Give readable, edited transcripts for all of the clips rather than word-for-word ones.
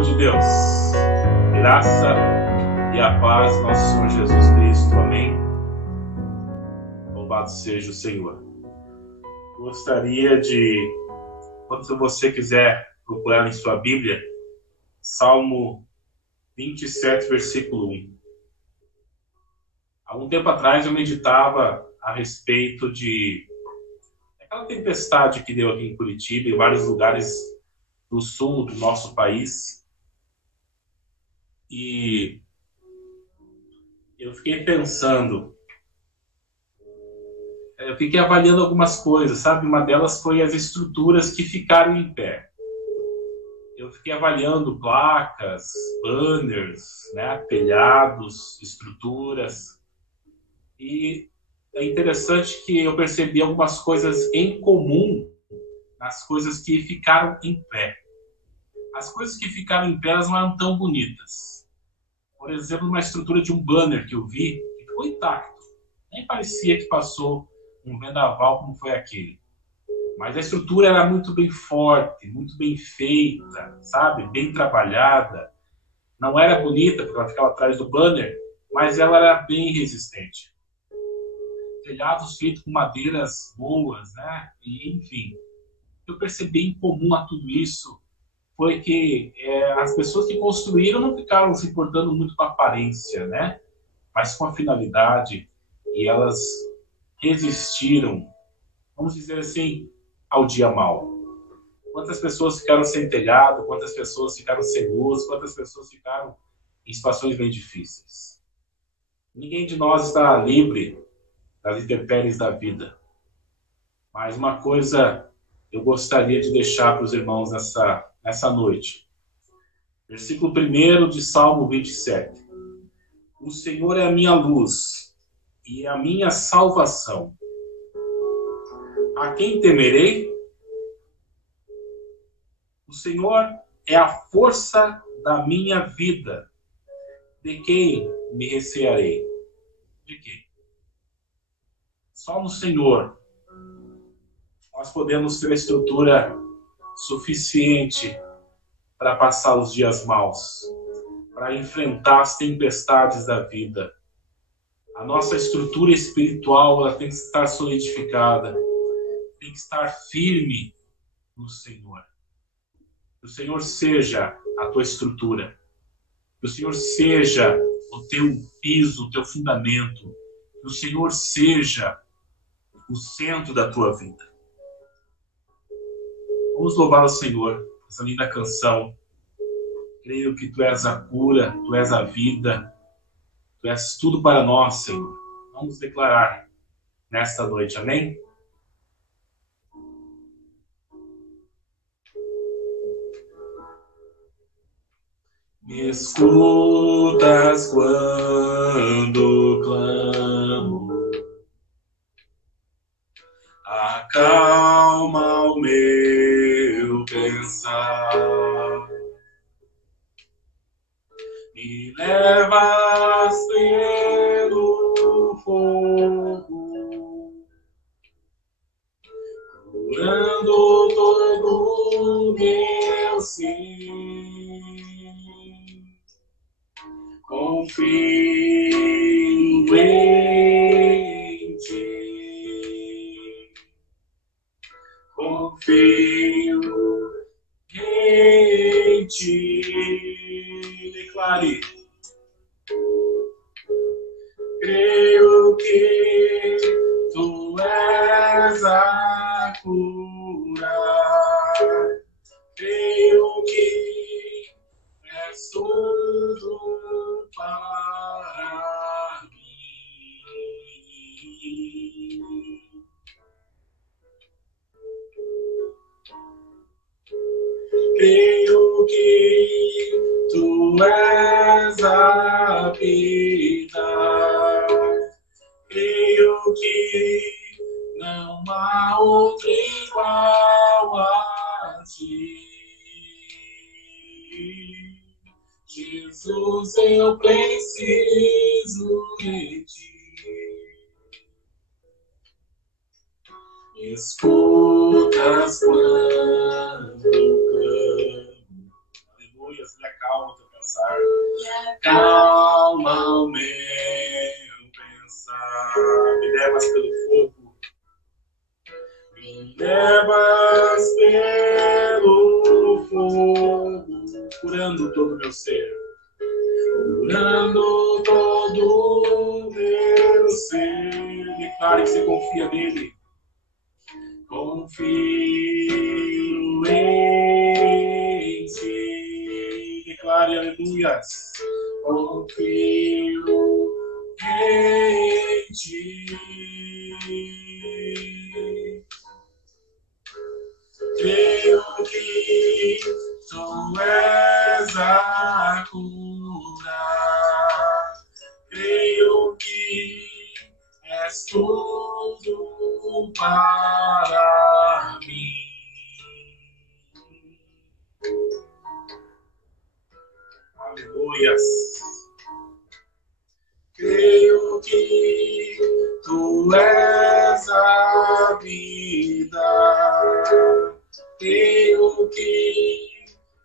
Povo de Deus, graça e a paz do nosso Senhor Jesus Cristo, amém. Louvado seja o Senhor. Gostaria de, quando você quiser procurar em sua Bíblia, Salmo 27, versículo 1. Há um tempo atrás eu meditava a respeito de aquela tempestade que deu aqui em Curitiba e em vários lugares do sul do nosso país. E eu fiquei pensando, eu fiquei avaliando algumas coisas, sabe? Uma delas foi as estruturas que ficaram em pé. Eu fiquei avaliando placas, banners, né? Telhados, estruturas. E é interessante que eu percebi algumas coisas em comum nas coisas que ficaram em pé. As coisas que ficaram em pé, elas não eram tão bonitas. Por exemplo, uma estrutura de um banner que eu vi, que ficou intacto. Nem parecia que passou um vendaval como foi aquele. Mas a estrutura era muito bem forte, muito bem feita, sabe? Bem trabalhada. Não era bonita, porque ela ficava atrás do banner, mas ela era bem resistente. Telhados feitos com madeiras boas, né? E, enfim, eu percebi em comum a tudo isso foi que as pessoas que construíram não ficaram se importando muito com a aparência, né? Mas com a finalidade, e elas resistiram, vamos dizer assim, ao dia mau. Quantas pessoas ficaram sem telhado, quantas pessoas ficaram sem luz, quantas pessoas ficaram em situações bem difíceis. Ninguém de nós está livre das intempéries da vida. Mas uma coisa eu gostaria de deixar para os irmãos nessa noite. Versículo 1 de Salmo 27. O Senhor é a minha luz e a minha salvação. A quem temerei? O Senhor é a força da minha vida. De quem me recearei? De quem? Só no Senhor nós podemos ter a estrutura suficiente para passar os dias maus, para enfrentar as tempestades da vida. A nossa estrutura espiritual ela tem que estar solidificada, tem que estar firme no Senhor. Que o Senhor seja a tua estrutura, que o Senhor seja o teu piso, o teu fundamento, que o Senhor seja o centro da tua vida. Vamos louvar o Senhor, essa linda canção. Creio que Tu és a cura, Tu és a vida, Tu és tudo para nós, Senhor. Vamos declarar nesta noite, amém? Me escutas quando clamo, acalma o meu pensar, me levas pelo fogo, curando todo o meu ser. Confio em Ti, confio em Ti. Declare. Creio que Tu és a cura, creio que és tudo para mim. Creio que Tu és a vida, creio que não há outro igual a Ti. Jesus, eu preciso de Ti. Me escutas quando clamo. Aleluia, curando todo o meu ser, curando todo o meu ser. Declare que você confia nele. Confio em ti. Declare aleluias. Confio em ti. Creio que tu és a cura. Creio que és tudo para mim. Aleluias. Creio que tu és a vida. Creio que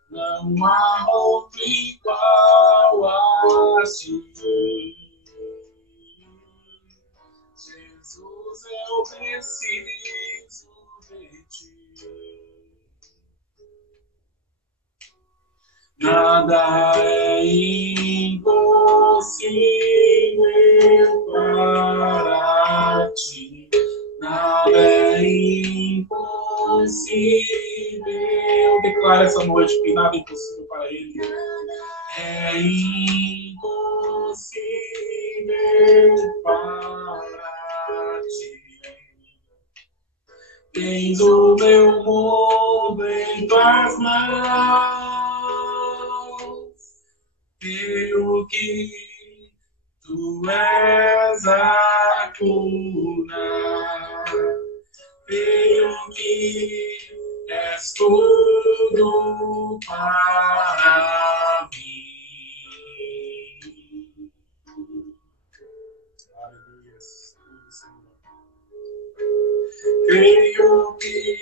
não há outro igual a ti. Jesus, eu preciso de ti. Nada é impossível para ti. Nada é impossível. Declara essa noite que nada é impossível para ele. É impossível para ti. Tens o meu mundo em tuas mãos. Creio que tu és a cura. Creio que és tudo para mim. Aleluia, Senhor. Creio que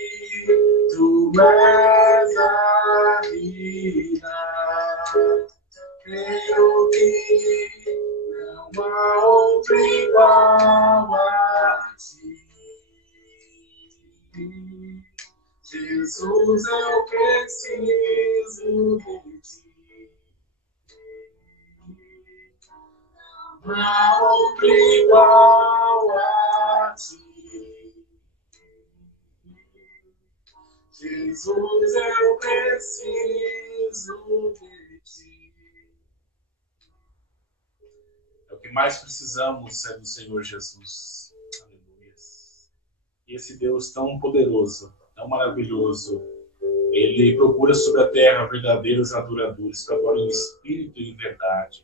tu és a vida. Creio que não há outro igual a ti. Jesus, eu preciso de ti. Não há outro igual a ti. Jesus, eu preciso de ti. É o que mais precisamos, é do Senhor Jesus. Aleluia. E esse Deus tão poderoso, tão maravilhoso, Ele procura sobre a terra verdadeiros adoradores que adoram em espírito e em verdade.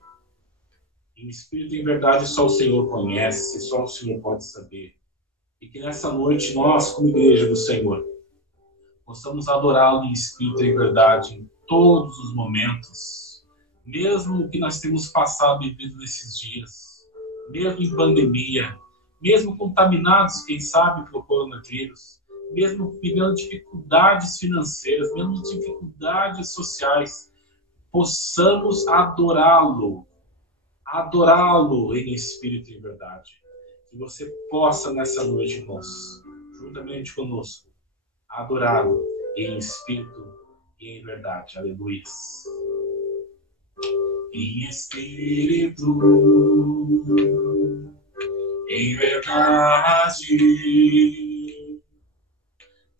Em espírito e em verdade só o Senhor conhece, só o Senhor pode saber. E que nessa noite nós, como igreja do Senhor, possamos adorá-lo em espírito e em verdade em todos os momentos, mesmo o que nós temos passado e vivido nesses dias, mesmo em pandemia, mesmo contaminados, quem sabe, pelo coronavírus, mesmo vivendo dificuldades financeiras, mesmo dificuldades sociais, possamos adorá-lo em espírito e em verdade. Que você possa nessa noite, irmãos, juntamente conosco, adorá-lo em espírito e em verdade. Aleluia. Em espírito, em verdade,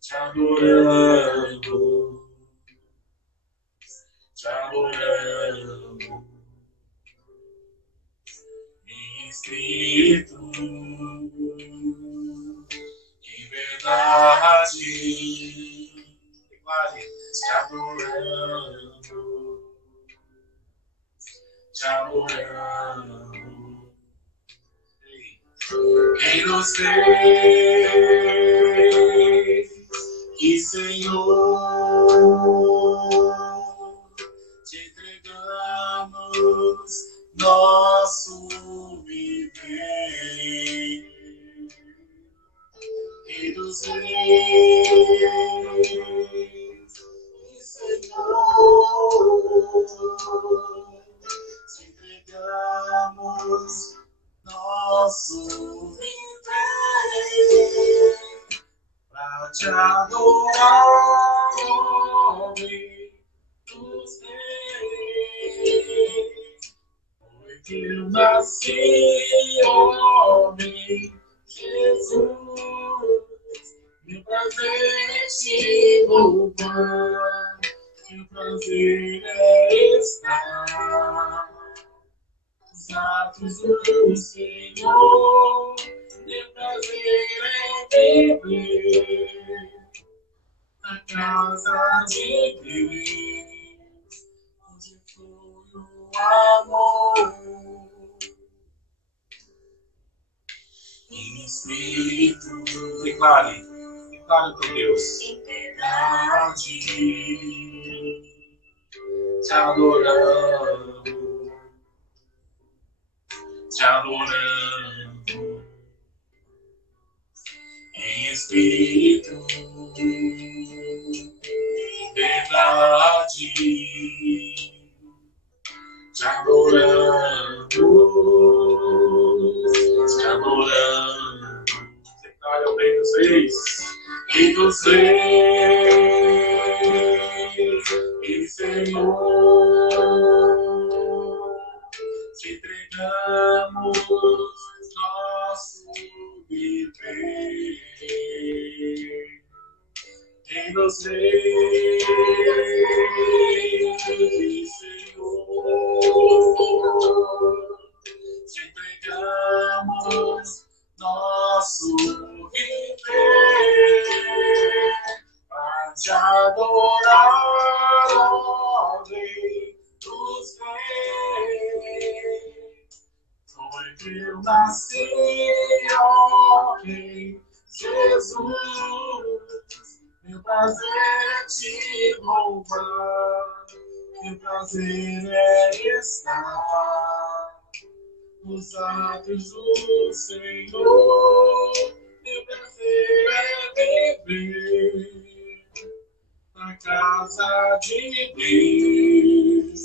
te adoramos, te adoramos. Em espírito, em verdade, te adoramos, te adoramos. Quem nos fez que, Senhor, te entregamos nosso viver. Quem nos fez que, Senhor, te entregamos nosso viver pra te adorar, homem dos reis. Eu nasci homem, Jesus, meu prazer é te louvar, meu prazer é estar nos atos do Senhor, meu prazer é viver na casa de Deus, onde flui o amor. Em espírito, declare com Deus, em verdade, te adorando, em espírito, em verdade, te adorando. Declare ao Rei dos Reis, Rei dos Reis, e Senhor, te entregamos nosso viver. Rei dos Reis, e Senhor, te entregamos nosso viver, para te adorar, ó Rei dos Reis. Foi que eu nasci, ó Rei Jesus, meu prazer é te louvar, meu prazer é estar nos atos do Senhor, meu prazer é viver na casa de Deus,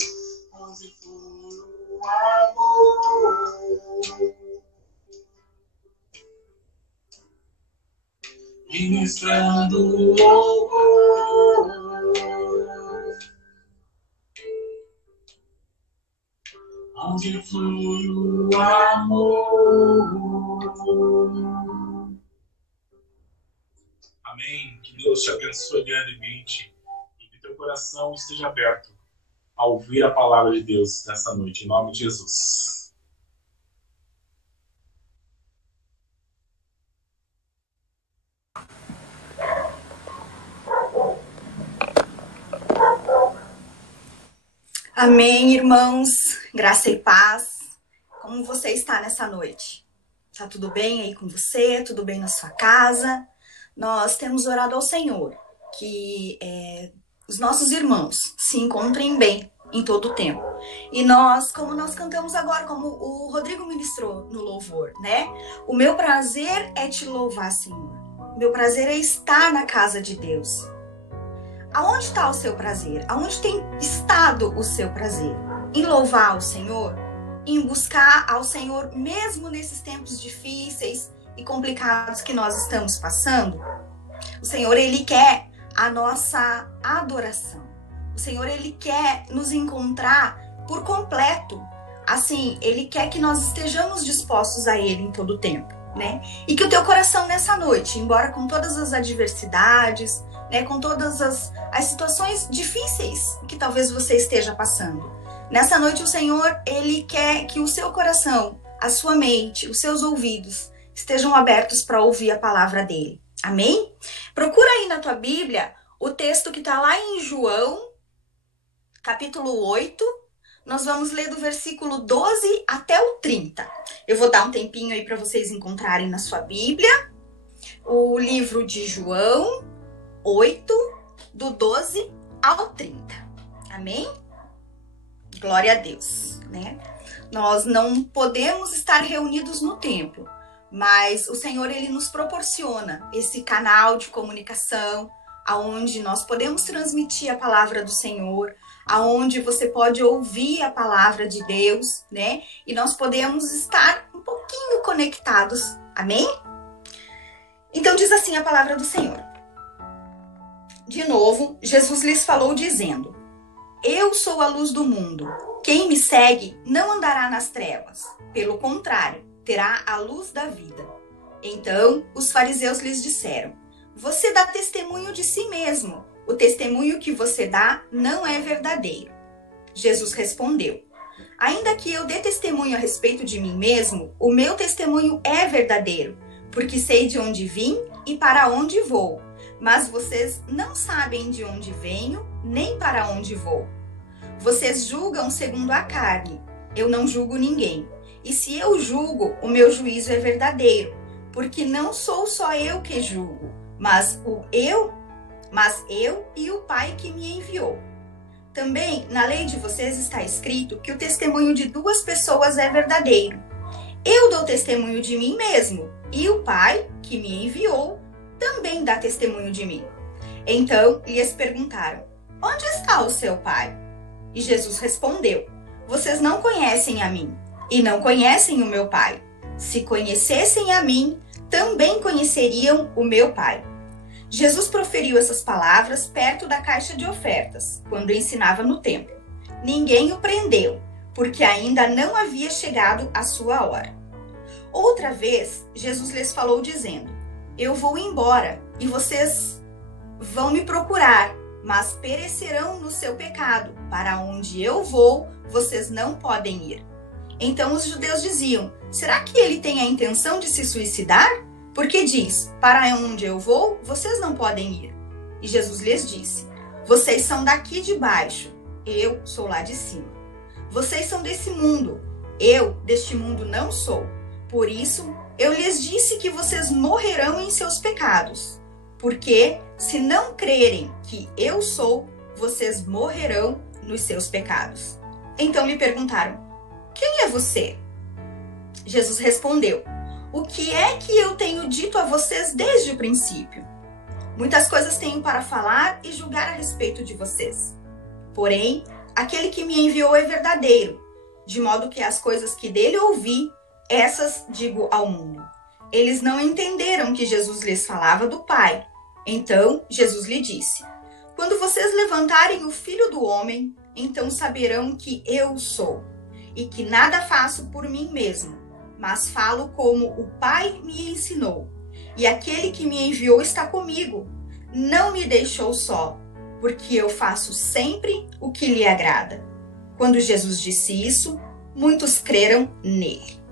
onde flui o amor. Ministrando louvor, onde flui o amor. Amém. Que Deus te abençoe grandemente e que teu coração esteja aberto a ouvir a palavra de Deus nessa noite, em nome de Jesus. Amém, irmãos, graça e paz. Como você está nessa noite? Tá tudo bem aí com você? Tudo bem na sua casa? Nós temos orado ao Senhor que os nossos irmãos se encontrem bem em todo o tempo. E nós, como nós cantamos agora, como o Rodrigo ministrou no louvor, né? O meu prazer é te louvar, Senhor. O meu prazer é estar na casa de Deus. Aonde está o seu prazer? Aonde tem estado o seu prazer? Em louvar o Senhor? Em buscar ao Senhor mesmo nesses tempos difíceis e complicados que nós estamos passando? O Senhor, Ele quer a nossa adoração. O Senhor, Ele quer nos encontrar por completo. Assim, Ele quer que nós estejamos dispostos a Ele em todo o tempo, né? E que o teu coração nessa noite, embora com todas as adversidades, né, com todas as situações difíceis que talvez você esteja passando, nessa noite o Senhor, Ele quer que o seu coração, a sua mente, os seus ouvidos estejam abertos para ouvir a palavra dEle. Amém? Procura aí na tua Bíblia o texto que está lá em João, capítulo 8, nós vamos ler do versículo 12 até o 30. Eu vou dar um tempinho aí para vocês encontrarem na sua Bíblia o livro de João 8, do 12 ao 30. Amém? Glória a Deus, né? Nós não podemos estar reunidos no templo, mas o Senhor, Ele nos proporciona esse canal de comunicação, aonde nós podemos transmitir a palavra do Senhor, aonde você pode ouvir a palavra de Deus, né? E nós podemos estar um pouquinho conectados. Amém? Então diz assim a palavra do Senhor. De novo, Jesus lhes falou dizendo: Eu sou a luz do mundo. Quem me segue não andará nas trevas. Pelo contrário, terá a luz da vida. Então os fariseus lhes disseram: você dá testemunho de si mesmo. O testemunho que você dá não é verdadeiro. Jesus respondeu: ainda que eu dê testemunho a respeito de mim mesmo, o meu testemunho é verdadeiro, porque sei de onde vim e para onde vou. Mas vocês não sabem de onde venho, nem para onde vou. Vocês julgam segundo a carne. Eu não julgo ninguém. E se eu julgo, o meu juízo é verdadeiro, porque não sou só eu que julgo, mas eu e o Pai que me enviou. Também na lei de vocês está escrito que o testemunho de duas pessoas é verdadeiro. Eu dou testemunho de mim mesmo, e o Pai que me enviou também dá testemunho de mim. Então lhes perguntaram: onde está o seu Pai? E Jesus respondeu: vocês não conhecem a mim, e não conhecem o meu Pai. Se conhecessem a mim, também conheceriam o meu Pai. Jesus proferiu essas palavras perto da caixa de ofertas, quando ensinava no templo. Ninguém o prendeu, porque ainda não havia chegado a sua hora. Outra vez, Jesus lhes falou dizendo: eu vou embora, e vocês vão me procurar, mas perecerão no seu pecado. Para onde eu vou, vocês não podem ir. Então os judeus diziam: será que ele tem a intenção de se suicidar? Porque diz: para onde eu vou, vocês não podem ir. E Jesus lhes disse: vocês são daqui de baixo, eu sou lá de cima. Vocês são desse mundo, eu deste mundo não sou. Por isso, eu lhes disse que vocês morrerão em seus pecados. Porque, se não crerem que eu sou, vocês morrerão nos seus pecados. Então lhe perguntaram: quem é você? Jesus respondeu: o que é que eu tenho dito a vocês desde o princípio? Muitas coisas tenho para falar e julgar a respeito de vocês. Porém, aquele que me enviou é verdadeiro, de modo que as coisas que dele ouvi, essas digo ao mundo. Eles não entenderam que Jesus lhes falava do Pai. Então Jesus lhe disse: quando vocês levantarem o Filho do Homem, então saberão que eu sou, e que nada faço por mim mesmo, mas falo como o Pai me ensinou. E aquele que me enviou está comigo. Não me deixou só, porque eu faço sempre o que lhe agrada. Quando Jesus disse isso, muitos creram nele.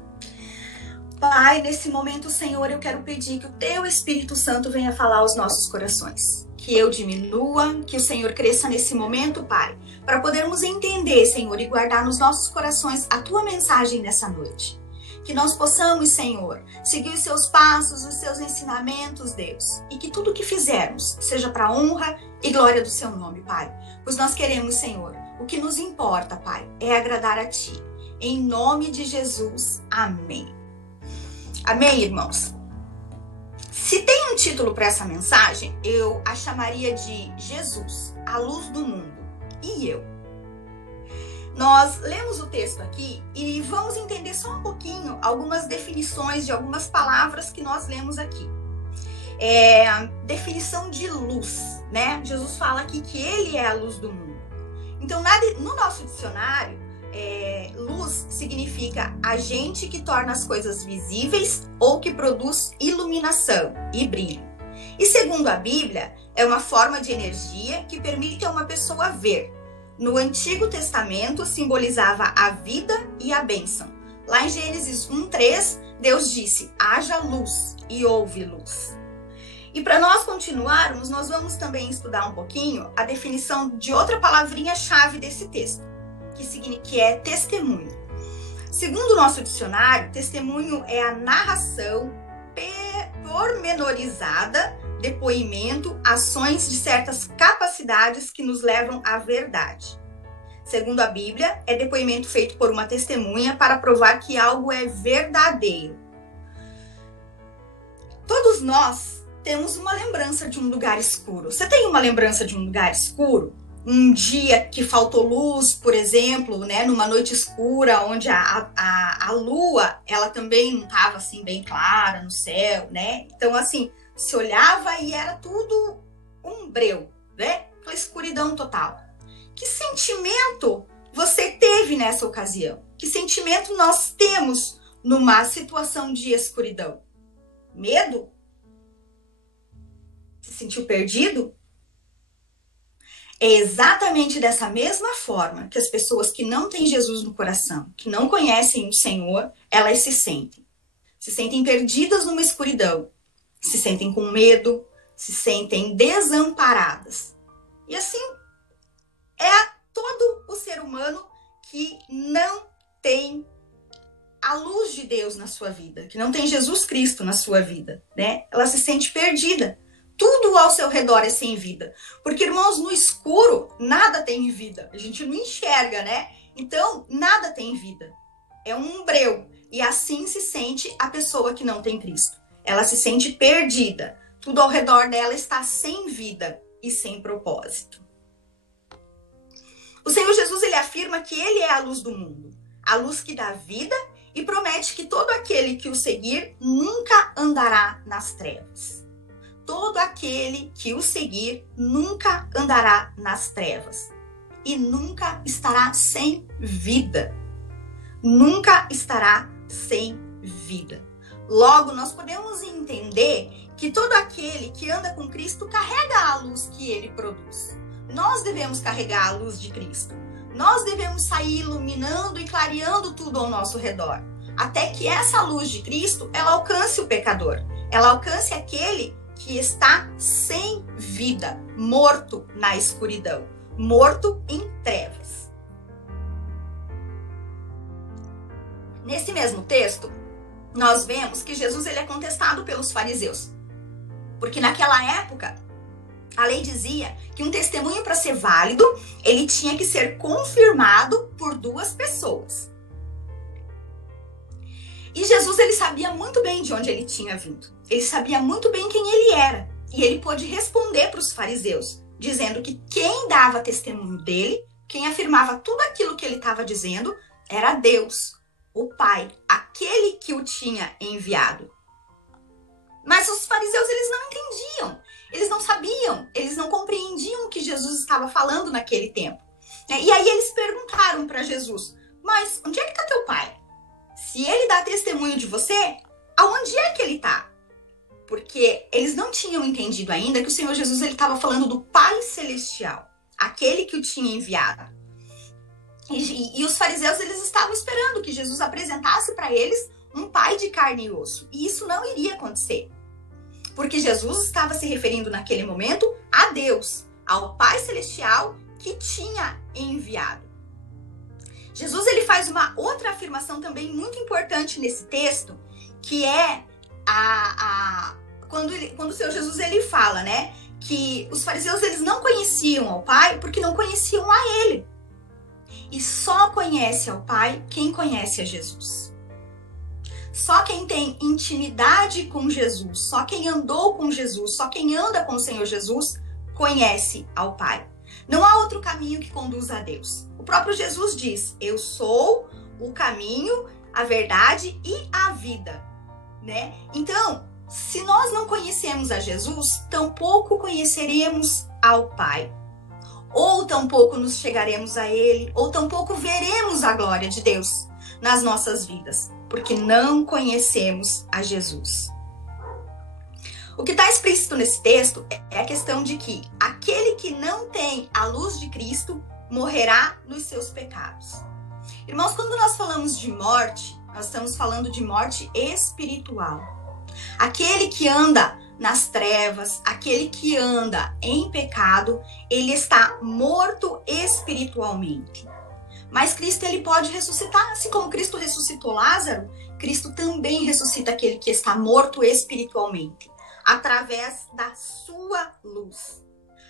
Pai, nesse momento, Senhor, eu quero pedir que o Teu Espírito Santo venha falar aos nossos corações. Que eu diminua, que o Senhor cresça nesse momento, Pai, para podermos entender, Senhor, e guardar nos nossos corações a Tua mensagem nessa noite. Que nós possamos, Senhor, seguir os Seus passos, os Seus ensinamentos, Deus. E que tudo que fizermos seja para a honra e glória do Seu nome, Pai. Pois nós queremos, Senhor, o que nos importa, Pai, é agradar a Ti. Em nome de Jesus, amém. Amém, irmãos? Se tem um título para essa mensagem, eu a chamaria de Jesus, a luz do mundo, e eu. Nós lemos o texto aqui e vamos entender só um pouquinho algumas definições de algumas palavras que nós lemos aqui. Definição de luz, né? Jesus fala aqui que ele é a luz do mundo. Então, no nosso dicionário, luz significa agente que torna as coisas visíveis ou que produz iluminação e brilho. E segundo a Bíblia, é uma forma de energia que permite a uma pessoa ver. No Antigo Testamento, simbolizava a vida e a bênção. Lá em Gênesis 1:3, Deus disse: haja luz, e houve luz. E para nós continuarmos, nós vamos também estudar um pouquinho a definição de outra palavrinha-chave desse texto, que é testemunho. Segundo o nosso dicionário, testemunho é a narração pormenorizada, depoimento, ações de certas capacidades que nos levam à verdade. Segundo a Bíblia, é depoimento feito por uma testemunha para provar que algo é verdadeiro. Todos nós temos uma lembrança de um lugar escuro. Você tem uma lembrança de um lugar escuro? Um dia que faltou luz, por exemplo, né, numa noite escura, onde a lua, ela também não estava assim bem clara no céu, né? Então, assim, se olhava e era tudo um breu, né? Aquela escuridão total. Que sentimento você teve nessa ocasião? Que sentimento nós temos numa situação de escuridão? Medo? Se sentiu perdido? É exatamente dessa mesma forma que as pessoas que não têm Jesus no coração, que não conhecem o Senhor, elas se sentem. Se sentem perdidas numa escuridão, se sentem com medo, se sentem desamparadas. E assim é todo o ser humano que não tem a luz de Deus na sua vida, que não tem Jesus Cristo na sua vida, né? Ela se sente perdida. Tudo ao seu redor é sem vida. Porque, irmãos, no escuro, nada tem vida. A gente não enxerga, né? Então, nada tem vida. É um breu. E assim se sente a pessoa que não tem Cristo. Ela se sente perdida. Tudo ao redor dela está sem vida e sem propósito. O Senhor Jesus, ele afirma que ele é a luz do mundo. A luz que dá vida e promete que todo aquele que o seguir nunca andará nas trevas. Todo aquele que o seguir nunca andará nas trevas e nunca estará sem vida. Nunca estará sem vida. Logo, nós podemos entender que todo aquele que anda com Cristo carrega a luz que ele produz. Nós devemos carregar a luz de Cristo. Nós devemos sair iluminando e clareando tudo ao nosso redor, até que essa luz de Cristo, ela alcance o pecador. Ela alcance aquele que está sem vida, morto na escuridão, morto em trevas. Nesse mesmo texto, nós vemos que Jesus ele é contestado pelos fariseus, porque naquela época a lei dizia que um testemunho para ser válido, ele tinha que ser confirmado por 2 pessoas. E Jesus, ele sabia muito bem de onde ele tinha vindo. Ele sabia muito bem quem ele era. E ele pôde responder para os fariseus, dizendo que quem dava testemunho dele, quem afirmava tudo aquilo que ele estava dizendo, era Deus, o Pai, aquele que o tinha enviado. Mas os fariseus, eles não entendiam, eles não sabiam, eles não compreendiam o que Jesus estava falando naquele tempo. E aí eles perguntaram para Jesus, mas onde é que está teu Pai? Se ele dá testemunho de você, aonde é que ele está? Porque eles não tinham entendido ainda que o Senhor Jesus estava falando do Pai Celestial, aquele que o tinha enviado. E os fariseus, eles estavam esperando que Jesus apresentasse para eles um pai de carne e osso. E isso não iria acontecer. Porque Jesus estava se referindo naquele momento a Deus, ao Pai Celestial que tinha enviado. Jesus ele faz uma outra afirmação também muito importante nesse texto, que é quando o Senhor Jesus ele fala, né, que os fariseus eles não conheciam ao Pai porque não conheciam a Ele. E só conhece ao Pai quem conhece a Jesus. Só quem tem intimidade com Jesus, só quem andou com Jesus, só quem anda com o Senhor Jesus conhece ao Pai. Não há outro caminho que conduza a Deus. O próprio Jesus diz, eu sou o caminho, a verdade e a vida, né? Então, se nós não conhecemos a Jesus, tampouco conheceremos ao Pai. Ou tampouco nos chegaremos a Ele, ou tampouco veremos a glória de Deus nas nossas vidas, porque não conhecemos a Jesus. O que está explícito nesse texto é a questão de que aquele que não tem a luz de Cristo morrerá nos seus pecados. Irmãos, quando nós falamos de morte, nós estamos falando de morte espiritual. Aquele que anda nas trevas, aquele que anda em pecado, ele está morto espiritualmente. Mas Cristo ele pode ressuscitar, assim como Cristo ressuscitou Lázaro, Cristo também ressuscita aquele que está morto espiritualmente, através da sua luz.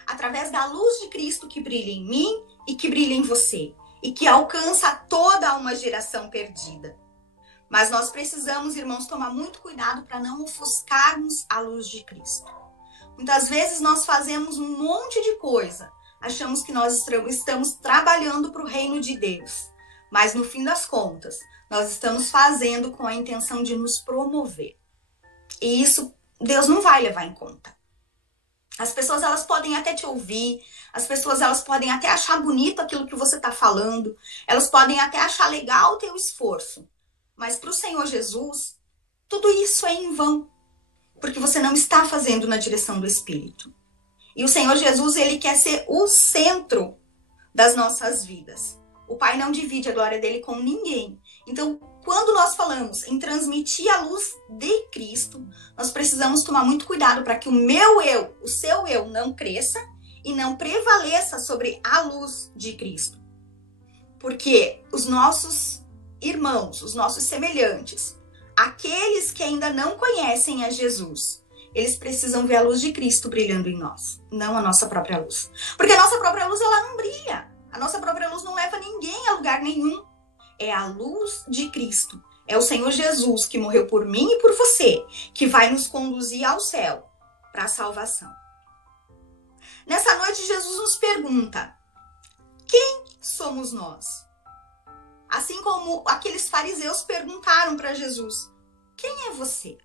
Através da luz de Cristo que brilha em mim e que brilha em você, e que alcança toda uma geração perdida. Mas nós precisamos, irmãos, tomar muito cuidado para não ofuscarmos a luz de Cristo. Muitas vezes nós fazemos um monte de coisa, achamos que nós estamos trabalhando para o reino de Deus, mas no fim das contas, nós estamos fazendo com a intenção de nos promover. E isso Deus não vai levar em conta. As pessoas, elas podem até te ouvir, as pessoas, elas podem até achar bonito aquilo que você está falando, elas podem até achar legal o teu esforço, mas para o Senhor Jesus, tudo isso é em vão, porque você não está fazendo na direção do Espírito. E o Senhor Jesus, ele quer ser o centro das nossas vidas. O Pai não divide a glória dele com ninguém. Então, quando nós falamos em transmitir a luz de Cristo, nós precisamos tomar muito cuidado para que o meu eu, o seu eu, não cresça e não prevaleça sobre a luz de Cristo. Porque os nossos irmãos, os nossos semelhantes, aqueles que ainda não conhecem a Jesus, eles precisam ver a luz de Cristo brilhando em nós, não a nossa própria luz. Porque a nossa própria luz, ela não brilha. A nossa própria luz não leva ninguém a lugar nenhum. É a luz de Cristo. É o Senhor Jesus que morreu por mim e por você, que vai nos conduzir ao céu, para a salvação. Nessa noite, Jesus nos pergunta: quem somos nós? Assim como aqueles fariseus perguntaram para Jesus: quem é você?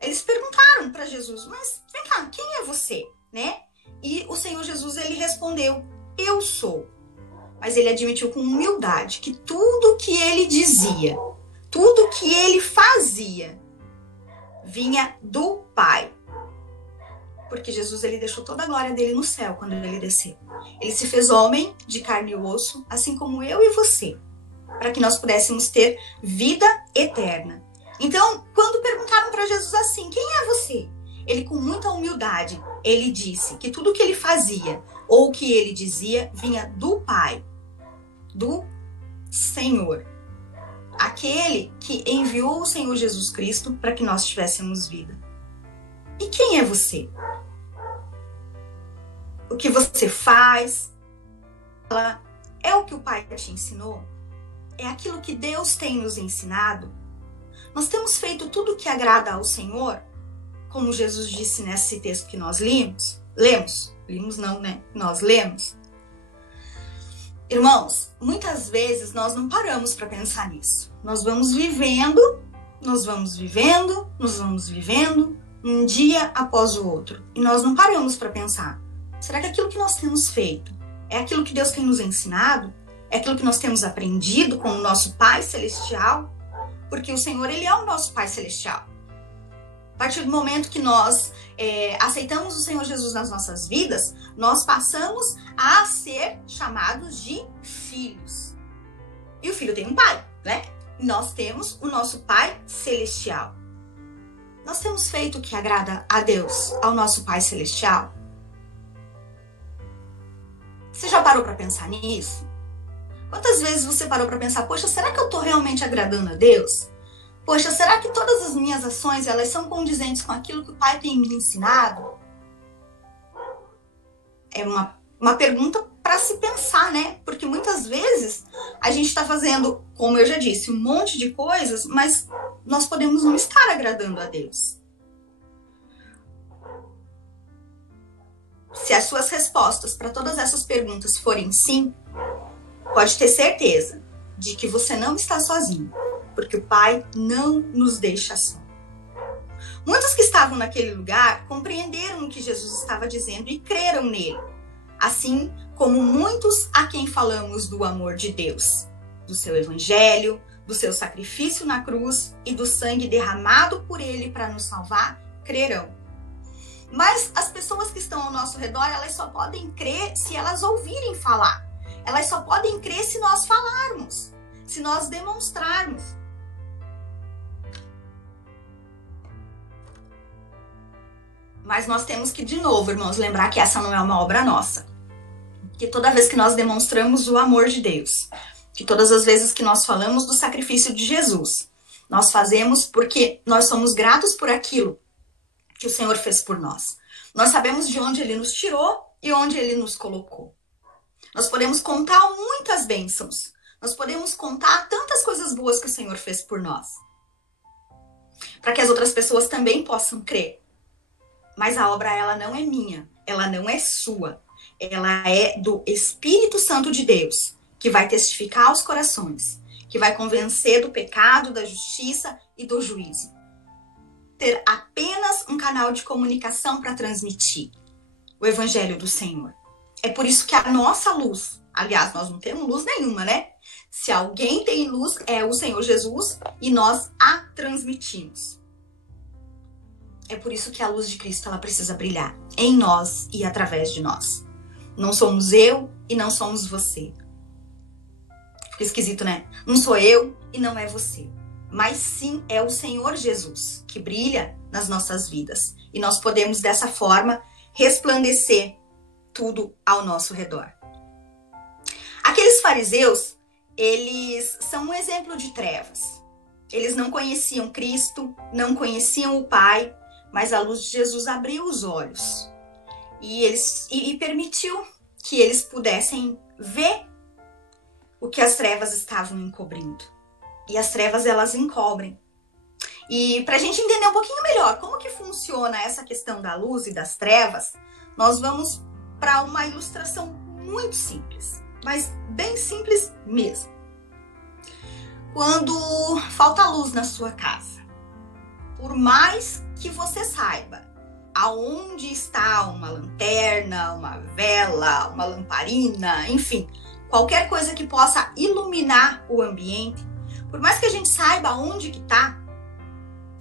Eles perguntaram para Jesus: mas vem cá, quem é você? Né? E o Senhor Jesus, ele respondeu: eu sou. Mas ele admitiu com humildade que tudo que ele dizia, tudo que ele fazia, vinha do Pai. Porque Jesus, ele deixou toda a glória dele no céu quando ele desceu. Ele se fez homem de carne e osso, assim como eu e você, para que nós pudéssemos ter vida eterna. Então, quando perguntaram para Jesus assim: quem é você? Ele, com muita humildade, ele disse que tudo que ele fazia ou que ele dizia vinha do Pai, do Senhor, aquele que enviou o Senhor Jesus Cristo para que nós tivéssemos vida. E quem é você? O que você faz é o que o Pai te ensinou? É aquilo que Deus tem nos ensinado? Nós temos feito tudo o que agrada ao Senhor? Como Jesus disse nesse texto que nós lemos? Lemos não, né? Nós lemos. Irmãos, muitas vezes nós não paramos para pensar nisso. Nós vamos vivendo, um dia após o outro. E nós não paramos para pensar: será que aquilo que nós temos feito é aquilo que Deus tem nos ensinado? É aquilo que nós temos aprendido com o nosso Pai Celestial? Porque o Senhor, ele é o nosso Pai Celestial. A partir do momento que nós aceitamos o Senhor Jesus nas nossas vidas, nós passamos a ser chamados de filhos. E o filho tem um pai, né? Nós temos o nosso Pai Celestial. Nós temos feito o que agrada a Deus, ao nosso Pai Celestial? Você já parou para pensar nisso? Quantas vezes você parou para pensar: poxa, será que eu estou realmente agradando a Deus? Poxa, será que todas as minhas ações, elas são condizentes com aquilo que o Pai tem me ensinado? É uma pergunta para se pensar, né? Porque muitas vezes a gente está fazendo, como eu já disse, um monte de coisas, mas nós podemos não estar agradando a Deus. Se as suas respostas para todas essas perguntas forem sim, pode ter certeza de que você não está sozinho. Porque o Pai não nos deixa só. Muitos que estavam naquele lugar compreenderam o que Jesus estava dizendo e creram nele. Assim como muitos a quem falamos do amor de Deus, do seu evangelho, do seu sacrifício na cruz e do sangue derramado por ele para nos salvar, crerão. Mas as pessoas que estão ao nosso redor, elas só podem crer se elas ouvirem falar. Elas só podem crer se nós falarmos, se nós demonstrarmos. Mas nós temos que, de novo, irmãos, lembrar que essa não é uma obra nossa. Que toda vez que nós demonstramos o amor de Deus, que todas as vezes que nós falamos do sacrifício de Jesus, nós fazemos porque nós somos gratos por aquilo que o Senhor fez por nós. Nós sabemos de onde Ele nos tirou e onde Ele nos colocou. Nós podemos contar muitas bênçãos. Nós podemos contar tantas coisas boas que o Senhor fez por nós. Para que as outras pessoas também possam crer. Mas a obra, ela não é minha, ela não é sua. Ela é do Espírito Santo de Deus, que vai testificar aos corações, que vai convencer do pecado, da justiça e do juízo. ter apenas um canal de comunicação para transmitir o Evangelho do Senhor. É por isso que a nossa luz, aliás, nós não temos luz nenhuma, né? Se alguém tem luz, é o Senhor Jesus e nós a transmitimos. É por isso que a luz de Cristo ela precisa brilhar em nós e através de nós. Não somos eu e não somos você. Fica esquisito, né? Não sou eu e não é você. Mas sim é o Senhor Jesus que brilha nas nossas vidas. E nós podemos dessa forma resplandecer tudo ao nosso redor. Aqueles fariseus, eles são um exemplo de trevas. Eles não conheciam Cristo, não conheciam o Pai, mas a luz de Jesus abriu os olhos e permitiu que eles pudessem ver o que as trevas estavam encobrindo. E as trevas, elas encobrem. E para a gente entender um pouquinho melhor como que funciona essa questão da luz e das trevas, nós vamos para uma ilustração muito simples, mas bem simples mesmo. Quando falta luz na sua casa, por mais que você saiba aonde está uma lanterna, uma vela, uma lamparina, enfim, qualquer coisa que possa iluminar o ambiente, por mais que a gente saiba onde que tá,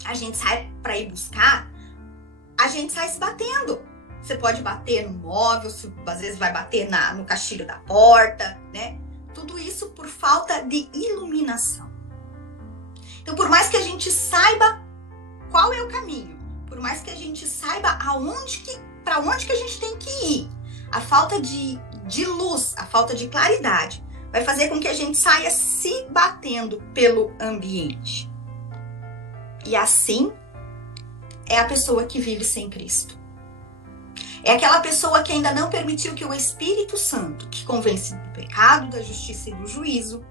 a gente sai para ir buscar, a gente sai se batendo. Você pode bater no móvel, às vezes vai bater no caixilho da porta, né? Tudo isso por falta de iluminação. Então, por mais que a gente saiba qual é o caminho, por mais que a gente saiba para onde que a gente tem que ir, a falta de luz, a falta de claridade, vai fazer com que a gente saia se batendo pelo ambiente. E assim é a pessoa que vive sem Cristo. É aquela pessoa que ainda não permitiu que o Espírito Santo, que convence do pecado, da justiça e do juízo,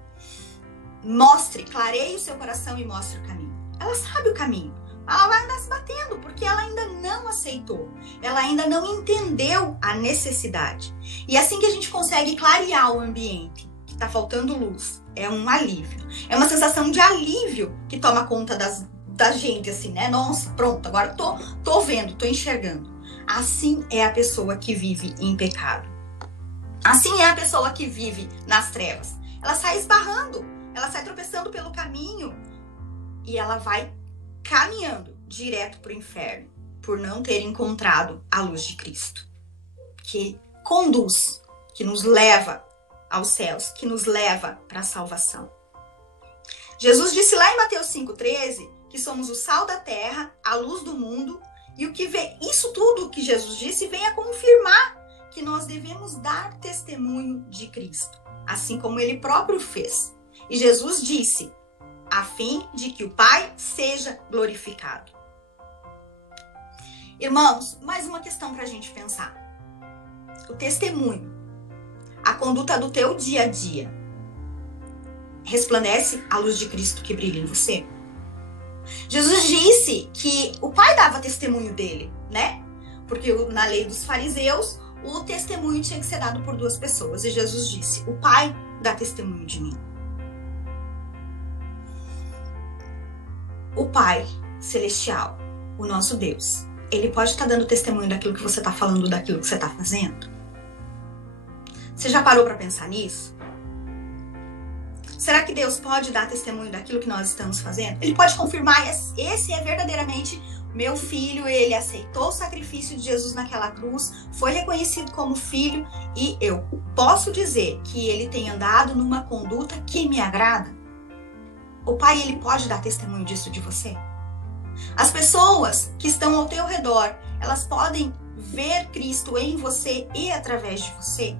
clareie o seu coração e mostre o caminho. Ela sabe o caminho, ela vai andar se batendo, porque ela ainda não aceitou, ela ainda não entendeu a necessidade. E assim que a gente consegue clarear o ambiente, que está faltando luz, é um alívio. É uma sensação de alívio que toma conta da gente, assim, né? Nossa, pronto, agora tô vendo, tô enxergando. Assim é a pessoa que vive em pecado. Assim é a pessoa que vive nas trevas. Ela sai esbarrando, ela sai tropeçando pelo caminho e ela vai caminhando direto para o inferno por não ter encontrado a luz de Cristo, que conduz, que nos leva aos céus, que nos leva para a salvação. Jesus disse lá em Mateus 5,13 que somos o sal da terra, a luz do mundo. E isso tudo que Jesus disse vem a confirmar que nós devemos dar testemunho de Cristo, assim como ele próprio fez. E Jesus disse, a fim de que o Pai seja glorificado. Irmãos, mais uma questão para a gente pensar. O testemunho, a conduta do teu dia a dia, resplandece a luz de Cristo que brilha em você? Jesus disse que o Pai dava testemunho dele, né? Porque na lei dos fariseus, o testemunho tinha que ser dado por duas pessoas. E Jesus disse, o Pai dá testemunho de mim. O Pai Celestial, o nosso Deus, ele pode estar dando testemunho daquilo que você está falando, daquilo que você está fazendo? Você já parou para pensar nisso? Será que Deus pode dar testemunho daquilo que nós estamos fazendo? Ele pode confirmar, esse é verdadeiramente meu filho, ele aceitou o sacrifício de Jesus naquela cruz, foi reconhecido como filho e eu posso dizer que ele tem andado numa conduta que me agrada? O Pai, ele pode dar testemunho disso de você? As pessoas que estão ao teu redor, elas podem ver Cristo em você e através de você?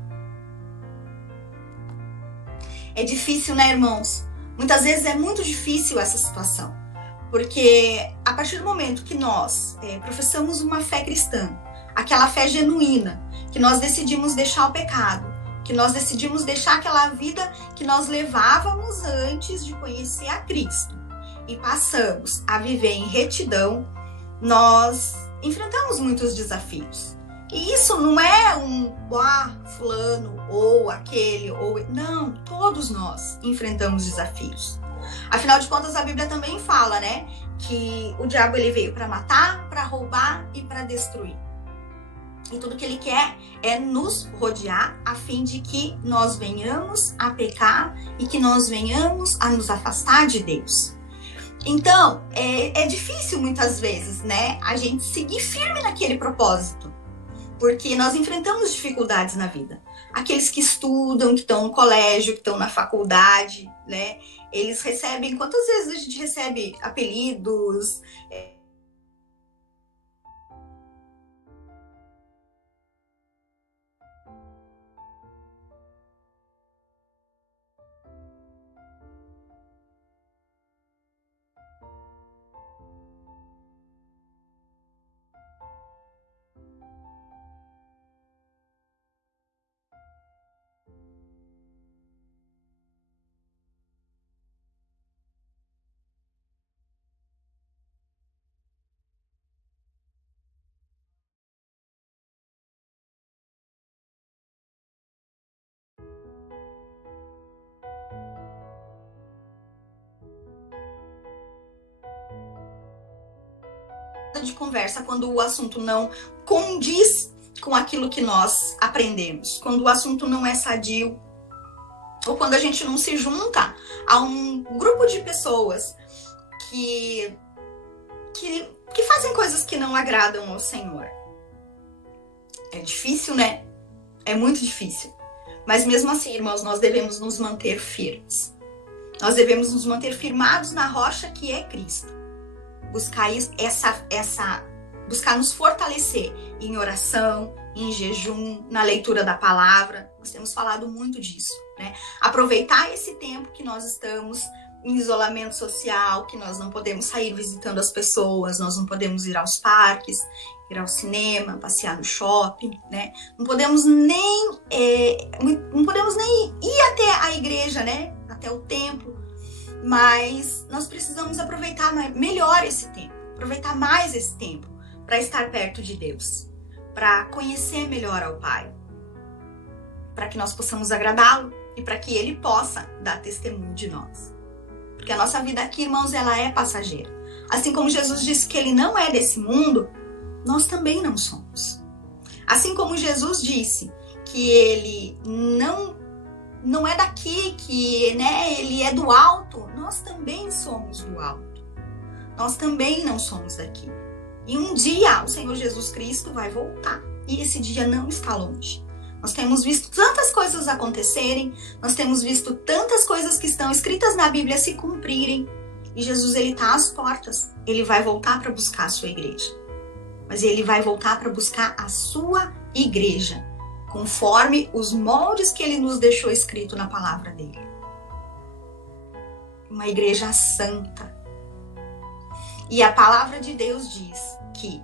É difícil, né, irmãos? Muitas vezes é muito difícil essa situação. Porque a partir do momento que nós professamos uma fé cristã, aquela fé genuína, que nós decidimos deixar o pecado, que nós decidimos deixar aquela vida que nós levávamos antes de conhecer a Cristo e passamos a viver em retidão, nós enfrentamos muitos desafios. E isso não é fulano ou aquele, ou não, todos nós enfrentamos desafios. Afinal de contas, a Bíblia também fala, né, que o diabo ele veio para matar, para roubar e para destruir. E tudo que ele quer é nos rodear a fim de que nós venhamos a pecar e que nós venhamos a nos afastar de Deus. Então, é difícil muitas vezes, né, a gente seguir firme naquele propósito, porque nós enfrentamos dificuldades na vida. Aqueles que estudam, que estão no colégio, que estão na faculdade, né, eles recebem, quantas vezes a gente recebe apelidos, de conversa quando o assunto não condiz com aquilo que nós aprendemos, quando o assunto não é sadio, ou quando a gente não se junta a um grupo de pessoas que fazem coisas que não agradam ao Senhor. É difícil, né? É muito difícil. Mas mesmo assim, irmãos, nós devemos nos manter firmes. Nós devemos nos manter firmados na rocha que é Cristo. Buscar nos fortalecer em oração, em jejum, na leitura da palavra. Nós temos falado muito disso, né? Aproveitar esse tempo que nós estamos em isolamento social, que nós não podemos sair visitando as pessoas, nós não podemos ir aos parques, ir ao cinema, passear no shopping, né? Não podemos nem ir até a igreja, né? Até o templo. Mas nós precisamos aproveitar melhor esse tempo, aproveitar mais esse tempo para estar perto de Deus, para conhecer melhor ao Pai, para que nós possamos agradá-lo e para que Ele possa dar testemunho de nós. Porque a nossa vida aqui, irmãos, ela é passageira. Assim como Jesus disse que Ele não é desse mundo, nós também não somos. Assim como Jesus disse que Ele não é daqui, que, né, Ele é do alto, nós também somos do alto. Nós também não somos daqui. E um dia o Senhor Jesus Cristo vai voltar. E esse dia não está longe. Nós temos visto tantas coisas acontecerem, nós temos visto tantas coisas que estão escritas na Bíblia se cumprirem. E Jesus, Ele está às portas. Ele vai voltar para buscar a sua igreja. Mas Ele vai voltar para buscar a sua igreja, conforme os moldes que Ele nos deixou escrito na palavra dele. Uma igreja santa. E a palavra de Deus diz que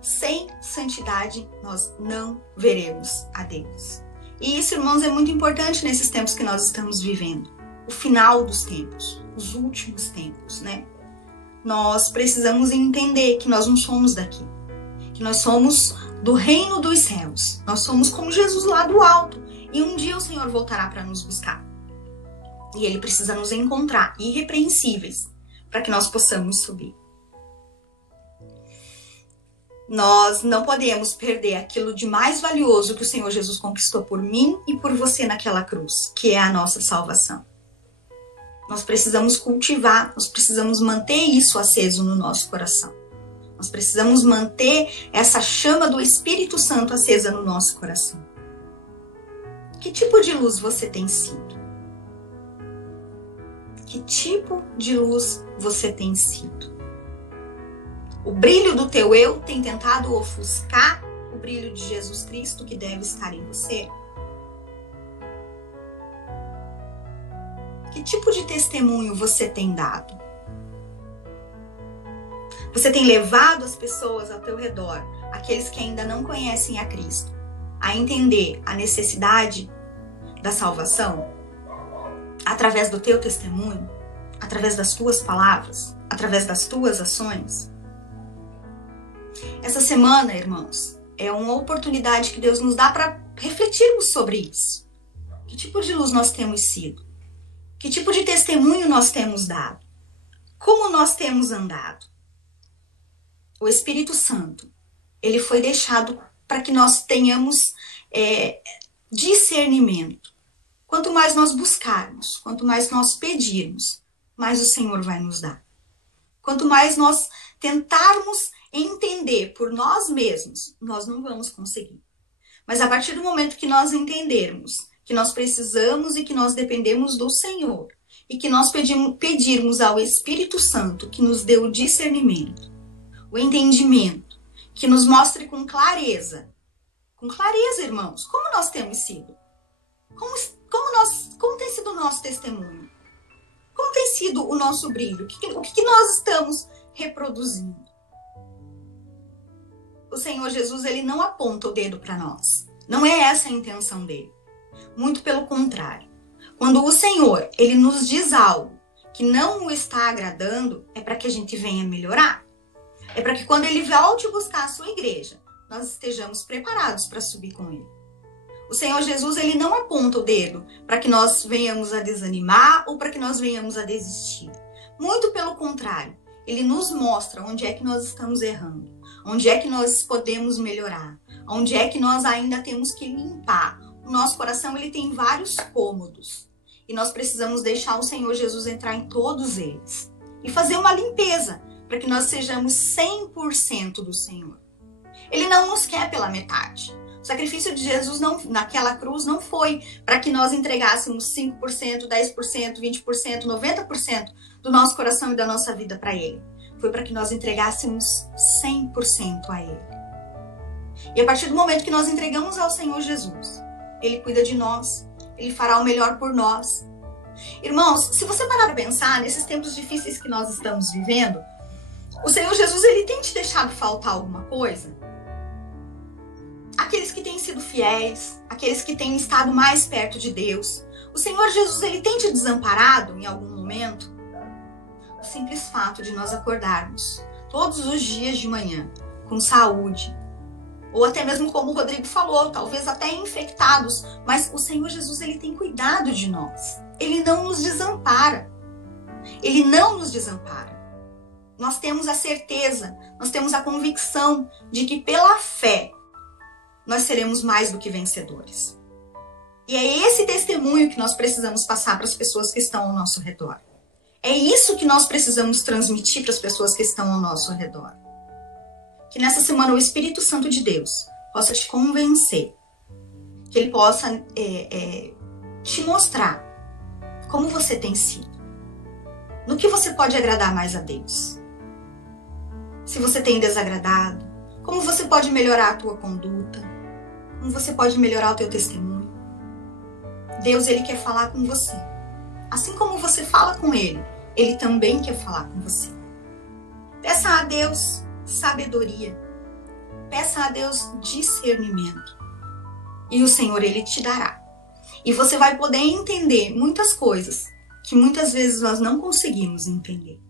sem santidade nós não veremos a Deus. E isso, irmãos, é muito importante nesses tempos que nós estamos vivendo. O final dos tempos, os últimos tempos, né? Nós precisamos entender que nós não somos daqui. Que nós somos do reino dos céus. Nós somos como Jesus lá do alto. E um dia o Senhor voltará para nos buscar. E Ele precisa nos encontrar irrepreensíveis para que nós possamos subir. Nós não podemos perder aquilo de mais valioso que o Senhor Jesus conquistou por mim e por você naquela cruz, que é a nossa salvação. Nós precisamos cultivar, nós precisamos manter isso aceso no nosso coração. Nós precisamos manter essa chama do Espírito Santo acesa no nosso coração. Que tipo de luz você tem sido? Que tipo de luz você tem sido? O brilho do teu eu tem tentado ofuscar o brilho de Jesus Cristo que deve estar em você? Que tipo de testemunho você tem dado? Você tem levado as pessoas ao teu redor, aqueles que ainda não conhecem a Cristo, a entender a necessidade da salvação? Através do teu testemunho? Através das tuas palavras? Através das tuas ações? Essa semana, irmãos, é uma oportunidade que Deus nos dá para refletirmos sobre isso. Que tipo de luz nós temos sido? Que tipo de testemunho nós temos dado? Como nós temos andado? O Espírito Santo, ele foi deixado para que nós tenhamos discernimento. Quanto mais nós buscarmos, quanto mais nós pedirmos, mais o Senhor vai nos dar. Quanto mais nós tentarmos entender por nós mesmos, nós não vamos conseguir. Mas a partir do momento que nós entendermos que nós precisamos e que nós dependemos do Senhor, e que nós pedirmos ao Espírito Santo que nos dê o discernimento, o entendimento, que nos mostre com clareza, irmãos, como nós temos sido, como tem sido o nosso testemunho, como tem sido o nosso brilho, o que nós estamos reproduzindo. O Senhor Jesus, ele não aponta o dedo para nós, não é essa a intenção dele, muito pelo contrário. Quando o Senhor, ele nos diz algo que não o está agradando, é para que a gente venha melhorar. É para que quando ele volte buscar a sua igreja, nós estejamos preparados para subir com ele. O Senhor Jesus, ele não aponta o dedo para que nós venhamos a desanimar ou para que nós venhamos a desistir. Muito pelo contrário, ele nos mostra onde é que nós estamos errando, onde é que nós podemos melhorar, onde é que nós ainda temos que limpar. O nosso coração, ele tem vários cômodos. E nós precisamos deixar o Senhor Jesus entrar em todos eles. E fazer uma limpeza, para que nós sejamos 100% do Senhor. Ele não nos quer pela metade. O sacrifício de Jesus naquela cruz não foi para que nós entregássemos 5%, 10%, 20%, 90% do nosso coração e da nossa vida para Ele. Foi para que nós entregássemos 100% a Ele. E a partir do momento que nós entregamos ao Senhor Jesus, Ele cuida de nós. Ele fará o melhor por nós. Irmãos, se você parar para pensar, nesses tempos difíceis que nós estamos vivendo, o Senhor Jesus, ele tem te deixado faltar alguma coisa? Aqueles que têm sido fiéis, aqueles que têm estado mais perto de Deus, o Senhor Jesus, ele tem te desamparado em algum momento? O simples fato de nós acordarmos todos os dias de manhã com saúde, ou até mesmo como o Rodrigo falou, talvez até infectados, mas o Senhor Jesus, ele tem cuidado de nós. Ele não nos desampara. Ele não nos desampara. Nós temos a certeza, nós temos a convicção de que pela fé nós seremos mais do que vencedores. E é esse testemunho que nós precisamos passar para as pessoas que estão ao nosso redor. É isso que nós precisamos transmitir para as pessoas que estão ao nosso redor. Que nessa semana o Espírito Santo de Deus possa te convencer, que ele possa te mostrar como você tem sido, no que você pode agradar mais a Deus. Se você tem desagradado, como você pode melhorar a tua conduta, como você pode melhorar o teu testemunho. Deus, ele quer falar com você. Assim como você fala com ele, ele também quer falar com você. Peça a Deus sabedoria. Peça a Deus discernimento. E o Senhor, ele te dará. E você vai poder entender muitas coisas que muitas vezes nós não conseguimos entender.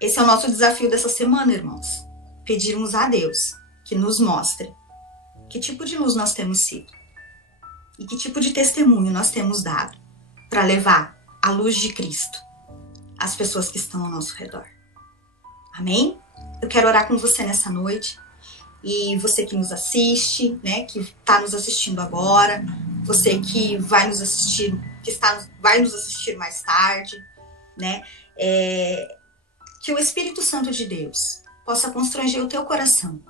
Esse é o nosso desafio dessa semana, irmãos. Pedirmos a Deus que nos mostre que tipo de luz nós temos sido e que tipo de testemunho nós temos dado para levar a luz de Cristo às pessoas que estão ao nosso redor. Amém? Eu quero orar com você nessa noite. E você que nos assiste, né, que está nos assistindo agora, você que vai nos assistir, vai nos assistir mais tarde, né, que o Espírito Santo de Deus possa constranger o teu coração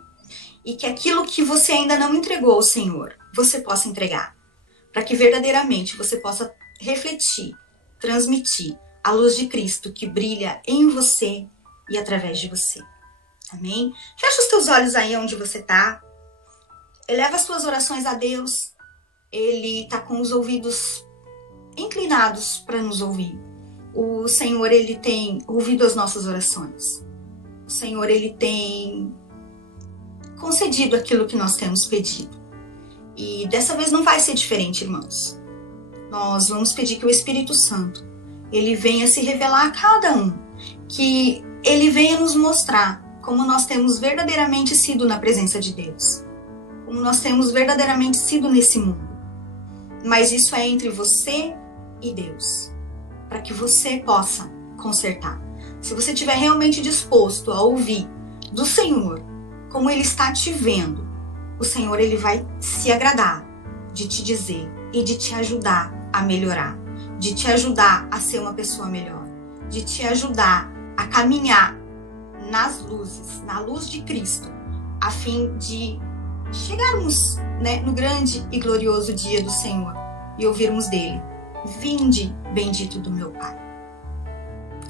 e que aquilo que você ainda não entregou ao Senhor, você possa entregar, para que verdadeiramente você possa refletir, transmitir a luz de Cristo que brilha em você e através de você. Amém? Fecha os teus olhos aí onde você está. Eleva as tuas orações a Deus. Ele está com os ouvidos inclinados para nos ouvir. O Senhor, ele tem ouvido as nossas orações. O Senhor, ele tem concedido aquilo que nós temos pedido. E dessa vez não vai ser diferente, irmãos. Nós vamos pedir que o Espírito Santo, ele venha se revelar a cada um. Que ele venha nos mostrar como nós temos verdadeiramente sido na presença de Deus. Como nós temos verdadeiramente sido nesse mundo. Mas isso é entre você e Deus. para que você possa consertar. Se você estiver realmente disposto a ouvir do Senhor, como Ele está te vendo, o Senhor Ele vai se agradar de te dizer e de te ajudar a melhorar, de te ajudar a ser uma pessoa melhor, de te ajudar a caminhar nas luzes, na luz de Cristo, a fim de chegarmos, né, no grande e glorioso dia do Senhor e ouvirmos dele: vinde, bendito do meu Pai.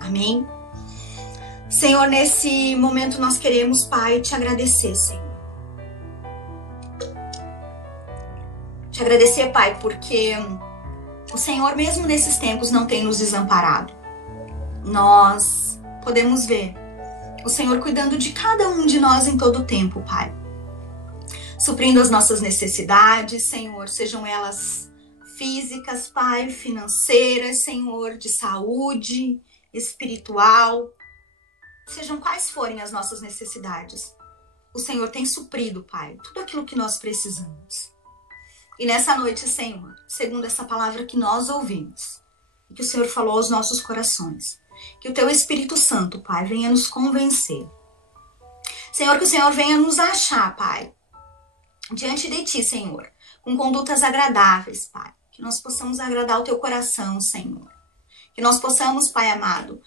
Amém? Senhor, nesse momento nós queremos, Pai, te agradecer, Senhor. Te agradecer, Pai, porque o Senhor, mesmo nesses tempos, não tem nos desamparado. Nós podemos ver o Senhor cuidando de cada um de nós em todo o tempo, Pai. Suprindo as nossas necessidades, Senhor, sejam elas físicas, Pai, financeiras, Senhor, de saúde, espiritual. Sejam quais forem as nossas necessidades, o Senhor tem suprido, Pai, tudo aquilo que nós precisamos. E nessa noite, Senhor, segundo essa palavra que nós ouvimos, e que o Senhor falou aos nossos corações, que o Teu Espírito Santo, Pai, venha nos convencer. Senhor, que o Senhor venha nos achar, Pai, diante de Ti, Senhor, com condutas agradáveis, Pai. Que nós possamos agradar o Teu coração, Senhor. Que nós possamos, Pai amado,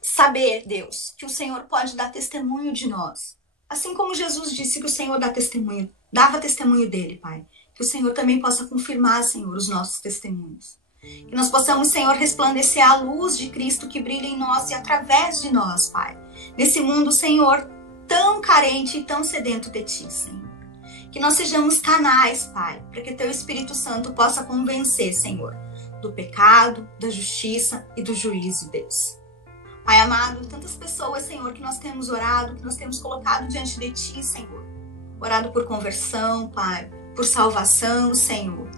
saber, Deus, que o Senhor pode dar testemunho de nós. Assim como Jesus disse que o Senhor dava testemunho dele, Pai. Que o Senhor também possa confirmar, Senhor, os nossos testemunhos. Que nós possamos, Senhor, resplandecer a luz de Cristo que brilha em nós e através de nós, Pai. Nesse mundo, Senhor, tão carente e tão sedento de Ti, Senhor. Que nós sejamos canais, Pai, para que Teu Espírito Santo possa convencer, Senhor, do pecado, da justiça e do juízo, Deus. Pai amado, tantas pessoas, Senhor, que nós temos orado, que nós temos colocado diante de Ti, Senhor. Orado por conversão, Pai, por salvação, Senhor.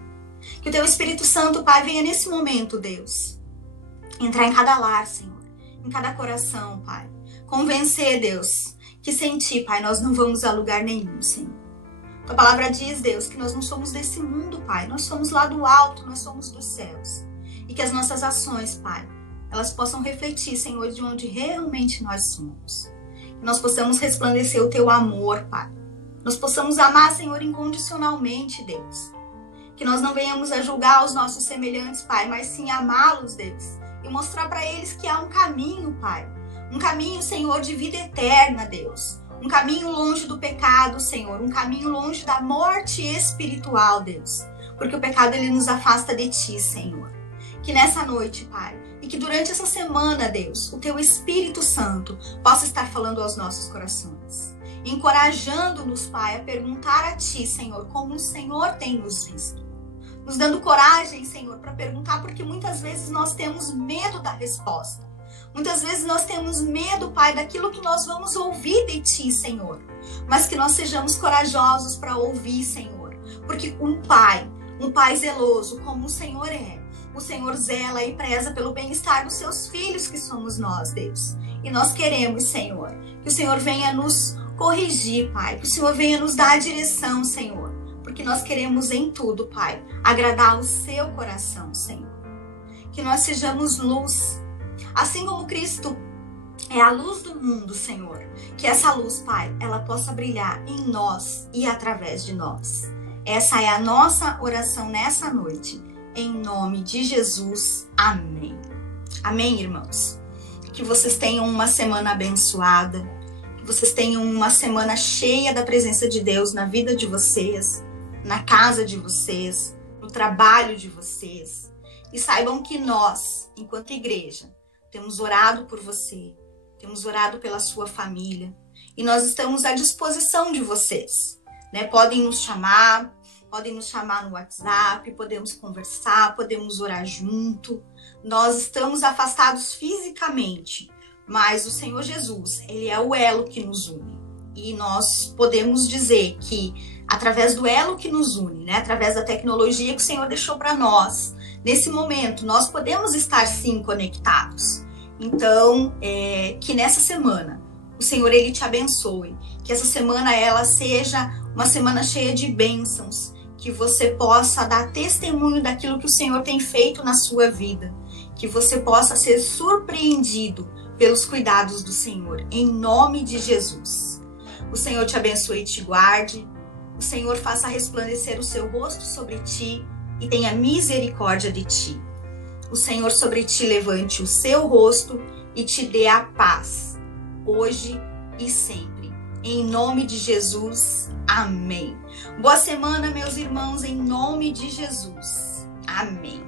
Que o Teu Espírito Santo, Pai, venha nesse momento, Deus, entrar em cada lar, Senhor, em cada coração, Pai. Convencer, Deus, que sem Ti, Pai, nós não vamos a lugar nenhum, Senhor. Tua palavra diz, Deus, que nós não somos desse mundo, Pai. Nós somos lá do alto, nós somos dos céus. E que as nossas ações, Pai, elas possam refletir, Senhor, de onde realmente nós somos. Que nós possamos resplandecer o Teu amor, Pai. Nós possamos amar, Senhor, incondicionalmente, Deus. Que nós não venhamos a julgar os nossos semelhantes, Pai, mas sim amá-los, Deus. E mostrar para eles que há um caminho, Pai. Um caminho, Senhor, de vida eterna, Deus. Um caminho longe do pecado, Senhor. Um caminho longe da morte espiritual, Deus. Porque o pecado, ele nos afasta de Ti, Senhor. Que nessa noite, Pai, e que durante essa semana, Deus, o Teu Espírito Santo possa estar falando aos nossos corações. Encorajando-nos, Pai, a perguntar a Ti, Senhor, como o Senhor tem nos visto. Nos dando coragem, Senhor, para perguntar, porque muitas vezes nós temos medo da resposta. Muitas vezes nós temos medo, Pai, daquilo que nós vamos ouvir de Ti, Senhor. Mas que nós sejamos corajosos para ouvir, Senhor. Porque um Pai zeloso, como o Senhor é, o Senhor zela e preza pelo bem-estar dos Seus filhos, que somos nós, Deus. E nós queremos, Senhor, que o Senhor venha nos corrigir, Pai. Que o Senhor venha nos dar a direção, Senhor. Porque nós queremos em tudo, Pai, agradar o Seu coração, Senhor. Que nós sejamos luz. Assim como Cristo é a luz do mundo, Senhor, que essa luz, Pai, ela possa brilhar em nós e através de nós. Essa é a nossa oração nessa noite, em nome de Jesus. Amém. Amém, irmãos? Que vocês tenham uma semana abençoada, que vocês tenham uma semana cheia da presença de Deus na vida de vocês, na casa de vocês, no trabalho de vocês. E saibam que nós, enquanto igreja, temos orado por você, temos orado pela sua família e nós estamos à disposição de vocês, né? Podem nos chamar no WhatsApp, podemos conversar, podemos orar junto. Nós estamos afastados fisicamente, mas o Senhor Jesus, Ele é o elo que nos une. E nós podemos dizer que através do elo que nos une, né? Através da tecnologia que o Senhor deixou para nós, nesse momento, nós podemos estar sim conectados. Então, que nessa semana o Senhor, Ele te abençoe. Que essa semana ela seja uma semana cheia de bênçãos. que você possa dar testemunho daquilo que o Senhor tem feito na sua vida, que você possa ser surpreendido pelos cuidados do Senhor, em nome de Jesus. O Senhor te abençoe e te guarde, o Senhor faça resplandecer o seu rosto sobre ti e tenha misericórdia de ti. O Senhor sobre ti levante o seu rosto e te dê a paz, hoje e sempre. Em nome de Jesus, amém. Boa semana, meus irmãos, em nome de Jesus. Amém.